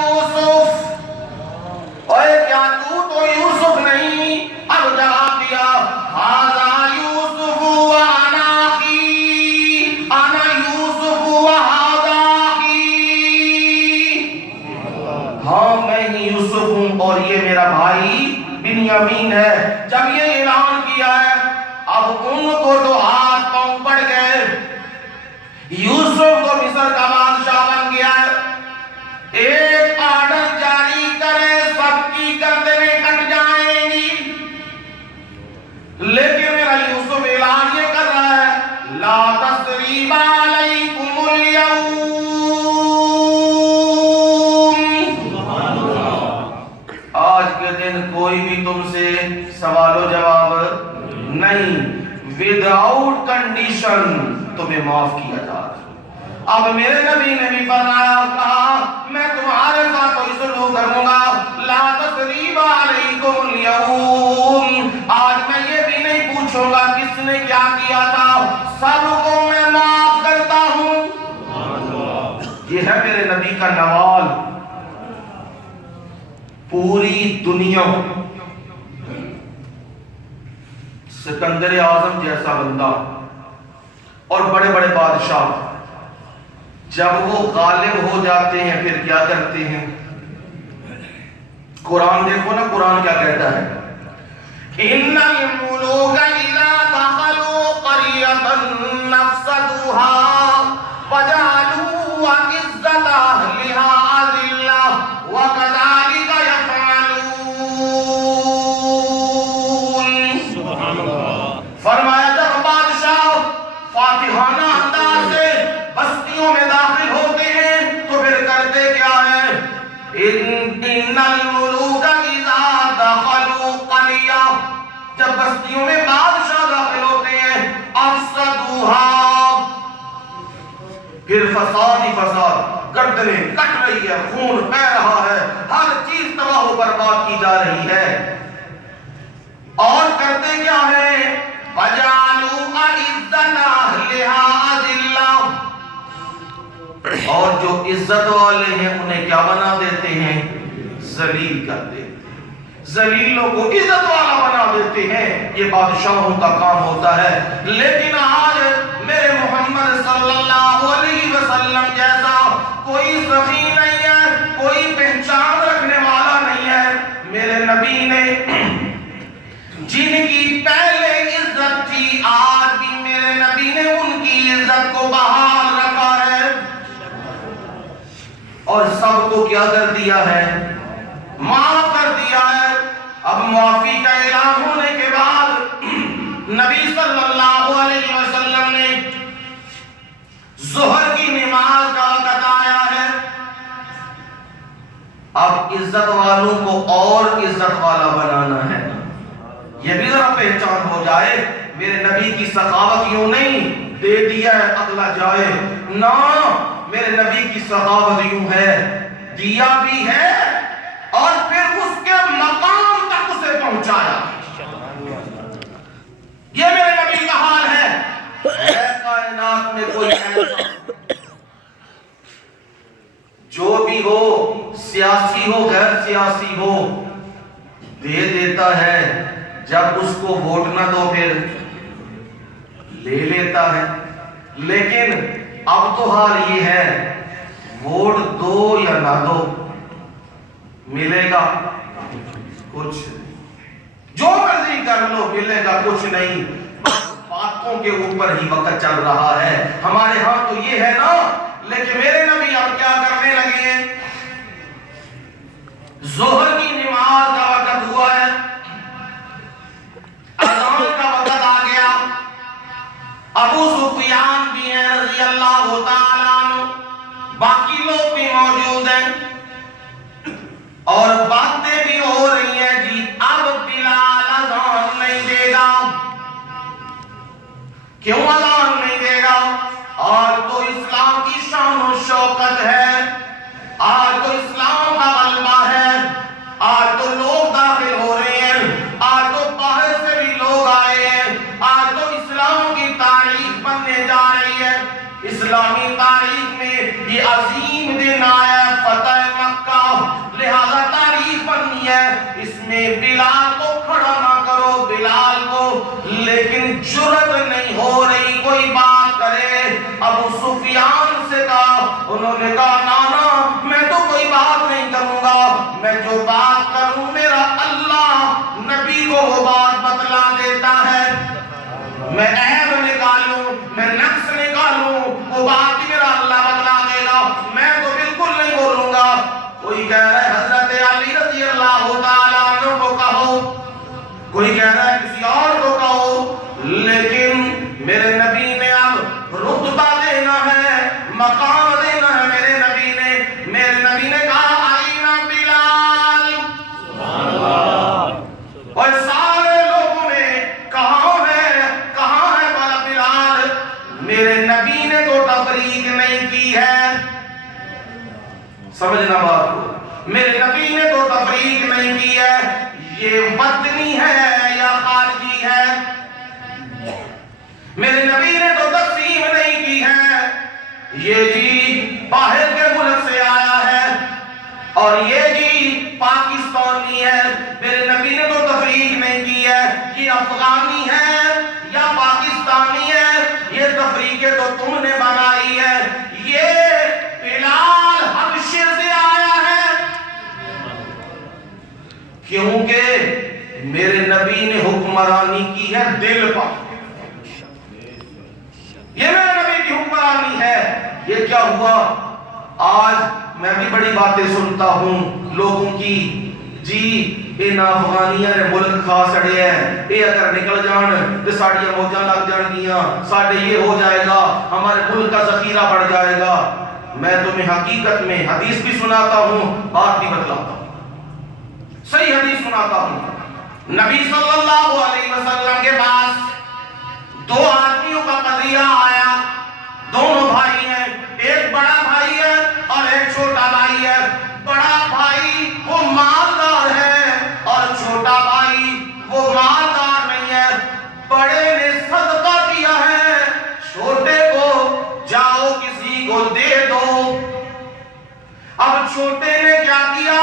یوسف، اوے کیا تو یوسف نہیں؟ اب جواب دیا ھذا یوسف وانا اخی، انا یوسف وھذا اخی، ہاں میں ہی یوسف ہوں اور یہ میرا بھائی بنیامین ہے۔ جب یہ اعلان کیا ہے اب ان کو تو ہاتھ پاؤں پڑ گئے۔ یوسف کو مصر کا بادشاہ بن گیا ہے، ایک آرڈر جاری کرے سب کی گردنیں کٹ جائیں گی، لیکن میرا یوسف اعلان یہ کر رہا ہے لا تثریب علیکم اليوم، آج کے دن کوئی بھی تم سے سوال و جواب نہیں، وداؤٹ کنڈیشن تمہیں معاف کیا جا رہا ہے۔ اب میرے نبی نے بھی فرمایا، کہا میں تمہارے ساتھ کوئی سلوک کروں گا، لا تثریب علیکم اليوم، آج میں یہ بھی نہیں پوچھوں گا کس نے کیا کیا تھا، سب کو میں معاف کرتا ہوں۔ یہ ہے میرے نبی کا نوال۔ پوری دنیا سکندر اعظم جیسا بندہ اور بڑے بڑے بادشاہ جب وہ غالب ہو جاتے ہیں پھر کیا کرتے ہیں؟ قرآن دیکھو نا، قرآن کیا کہتا ہے؟ ان الملوک اذا دخلوا قرية نفسدوها وجعلوا عزة اهلها اذلة وكذلك يفعلون۔ سبحان اللہ۔ فرمایا جب بادشاہ فاتحانہ انداز سے بستیوں میں داخل ہوتے ہیں تو پھر کرتے کیا ہے؟ ان الملوک اذا دخلوا قرية، جب بستیوں میں بادشاہ داخل ہوتے ہیں افسدوها، پھر فساد ہی فساد، گردنیں کٹ رہی ہے، خون بہہ رہا ہے، ہر چیز تباہ و برباد کی جا رہی ہے، اور کرتے کیا ہے؟ وَجَعَلُوا أَعِزَّةَ أَهْلِهَا أَذِلَّةً، اور جو عزت والے ہیں انہیں کیا بنا دیتے ہیں؟ ذلیل کر دیتے ہیں، ذلیلوں کو عزت والا بنا دیتے ہیں۔ یہ بادشاہوں کا کام ہوتا ہے، لیکن آج میرے محمد صلی اللہ علیہ وسلم جیسا کوئی سخی نہیں ہے، کوئی پہچان رکھنے والا نہیں ہے۔ میرے نبی نے جن کی پہلے عزت تھی آج بھی میرے نبی نے ان کی عزت کو بحال رکھا ہے، اور سب کو کیا کر دیا ہے؟ معاف کر دیا ہے۔ اب معافی کا اعلان ہونے کے بعد نبی صلی اللہ علیہ وسلم نے ظہر کی نماز کا وقت آیا ہے، اب عزت والوں کو اور عزت والا بنانا ہے، یہ بھی ذرا پہچان ہو جائے۔ میرے نبی کی سخاوت یوں نہیں دے دیا ہے اگلا جائے، نہ، میرے نبی کی سخاوت یوں ہے دیا بھی ہے اور پھر اس کے مقام تک اسے پہنچایا۔ یہ میرے نبی کا حال ہے۔ اے کائنات میں کوئی ایسا جو بھی ہو، سیاسی ہو غیر سیاسی ہو، دے دیتا ہے، جب اس کو ووٹ نہ دو پھر لے لیتا ہے۔ لیکن اب تو حال یہ ہے، ووٹ دو یا نہ دو ملے گا کچھ نہیں، جو مرضی کر لو ملے گا کچھ نہیں، باتوں کے اوپر ہی وقت چل رہا ہے۔ ہمارے ہاں تو یہ ہے نا، لیکن میرے نبی اب کیا کرنے لگے ہیں؟ ظہر کی نماز کا وقت ہوا ہے، اذان کا وقت آ گیا، ابو سفیان بھی ہیں رضی اللہ تعالیٰ عنہ، باقی لوگ بھی موجود ہیں، اور باتیں بھی ہو رہی ہیں جی اب بلال اذان نہیں دے گا۔ کیوں اذان نہیں دے گا؟ آج تو اسلام کی شان و شوکت ہے، آج تو اسلام کا غلبہ ہے، آج تو لوگ داخل ہو رہے ہیں، آج تو باہر سے بھی لوگ آئے ہیں، آج تو اسلام کی تاریخ بننے جا رہی ہے۔ اسلامی تاریخ میں یہ عظیم دن آیا فتح مکہ، کہہ رہا ہے حضرت علی رضی اللہ تعالیٰ عنہ کو کہو، کوئی کہہ رہا ہے کسی اور کو کہو، لیکن میرے نبی نے اب رتبہ دینا ہے، مقام دینا ہے میرے نبی نے کہا آئینہ بلال، اور سارے لوگوں نے کہاں ہے بلا بلال؟ میرے نبی نے تو تفریق نہیں کی ہے، سمجھنا بات کو، میرے نبی نے تو تفریق نہیں کی ہے، یہ وطنی ہے یا خارجی ہے؟ میرے نبی نے تو تقسیم نہیں کی ہے، یہ جی باہر کے ملک سے آیا ہے اور یہ جی پاکستانی ہے، میرے نبی نے تو تفریق نہیں کی ہے، یہ افغانی ہے یا پاکستانی ہے، یہ تفریقیں تو تم نے بنائی ہے، یہ بلال حبشے سے آیا ہے، کیونکہ میرے نبی نے حکمرانی کی ہے دل پر، یہ میرے نبی کی حکمرانی ہے۔ یہ کیا ہوا؟ آج میں بھی بڑی باتیں سنتا ہوں لوگوں کی، جی ان افغانیاں نے ملک کھا سڑے ہیں، یہ اگر نکل جان تو ساڑیاں موجاں لگ جان گیاں، ساڑھے یہ ہو جائے گا، ہمارے ملک کا ذخیرہ بڑھ جائے گا۔ میں تمہیں حقیقت میں حدیث بھی سناتا ہوں، بات بھی بتلاتا ہوں، صحیح حدیث سناتا ہوں۔ نبی صلی اللہ علیہ وسلم کے پاس دو آدمیوں کا قضیہ آیا، دونوں بھائی ہیں، ایک بڑا بھائی ہے اور ایک چھوٹا بھائی ہے، بڑا بھائی وہ مالدار ہے اور چھوٹا بھائی وہ مالدار نہیں ہے، بڑے نے صدقہ کیا ہے، چھوٹے کو جاؤ کسی کو دے دو۔ اب چھوٹے نے کیا کیا؟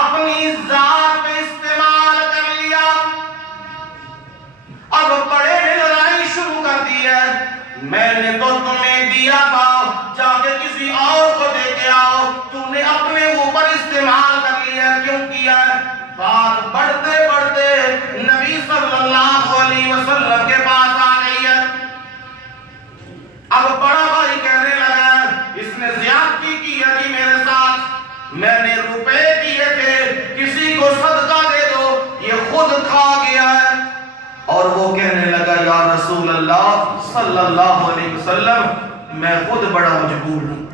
اپنی ذات پہ استعمال کر لیا۔ اب بڑے نے لڑائی شروع کر دی ہے، میں نے تو تمہیں دیا تھا، جا کے کسی اور کو دے کے آؤ، تم نے اپنے اوپر استعمال کر لیا، کیوں کیا ہے؟ بات بڑھتے بڑھتے نبی صلی اللہ علیہ وسلم کے پاس آ گئی ہے۔ اب بڑا بھائی کہنے لگا اس نے زیادتی کی ہے جی میرے ساتھ، میں نے روپے دیے تھے کسی کو صدقہ دے دو، یہ خود کھا گیا ہے۔ اور وہ کہنے لگا یا رسول اللہ صلی اللہ علیہ وسلم میں خود بڑا مجبور ہوں،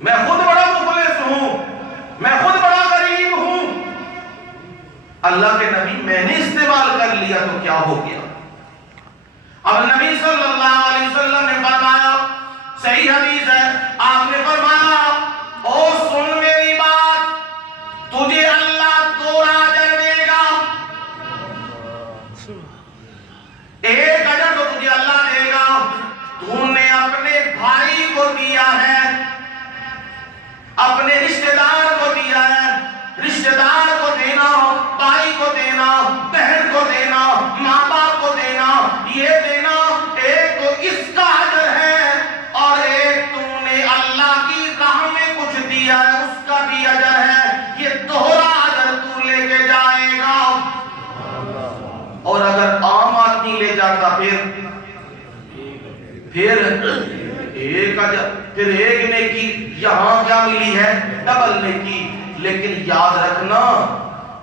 میں خود بڑا مفلس ہوں، میں خود بڑا غریب ہوں۔ اللہ کے نبی میں نے استعمال کر لیا تو کیا ہو گیا؟ اب نبی صلی اللہ علیہ وسلم نے فرمایا، صحیح حدیث ہے، آپ نے فرمایا او سن میری بات، تجھے اللہ دو اجر دے گا، ایک اجر تو تجھے اللہ دے گا، تو نے اپنے بھائی کو دیا ہے، اپنے رشتہ دار کو دیا ہے، رشتہ دار کو دینا، بھائی کو دینا، بہن کو دینا، ماں باپ کو دینا، یہ دینا، ایک تو اس کا اجر ہے اور ایک تو نے اللہ کی راہ میں کچھ دیا ہے اس کا بھی اجر ہے، یہ دوہرا اجر تو لے کے جائے گا۔ اور اگر عام آدمی لے جاتا پھر ایک اجر، پھر ایک نیکی، یہاں کیا ملی ہے؟ ڈبل نیکی۔ لیکن یاد رکھنا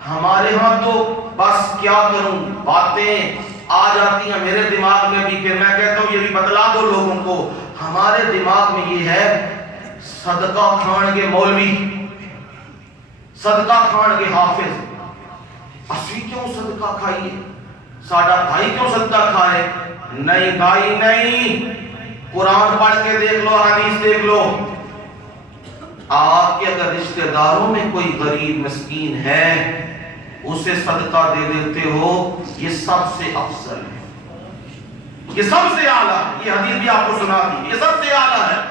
ہمارے ہاں تو بس کیا کروں، باتیں آ جاتی ہیں میرے دماغ میں بھی، پھر میں کہتا ہوں یہ بھی بتلا دو لوگوں کو، ہمارے دماغ میں یہ ہے صدقہ کھان کے مولوی، صدقہ کھان کے حافظ، اسی کیوں صدقہ کھائیے، ساڈا بھائی کیوں صدقہ کھائے؟ نہیں بھائی نہیں، قرآن پڑھ کے دیکھ لو، حدیث دیکھ لو، آپ کے اگر رشتہ داروں میں کوئی غریب مسکین ہے اسے صدقہ دے دیتے ہو، یہ سب سے افضل ہے، یہ سب سے اعلیٰ ہے، یہ حدیث بھی آپ کو سنا دی، یہ سب سے اعلیٰ ہے۔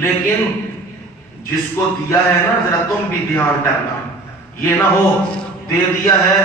لیکن جس کو دیا ہے نا ذرا تم بھی دھیان کرنا، یہ نہ ہو دے دیا ہے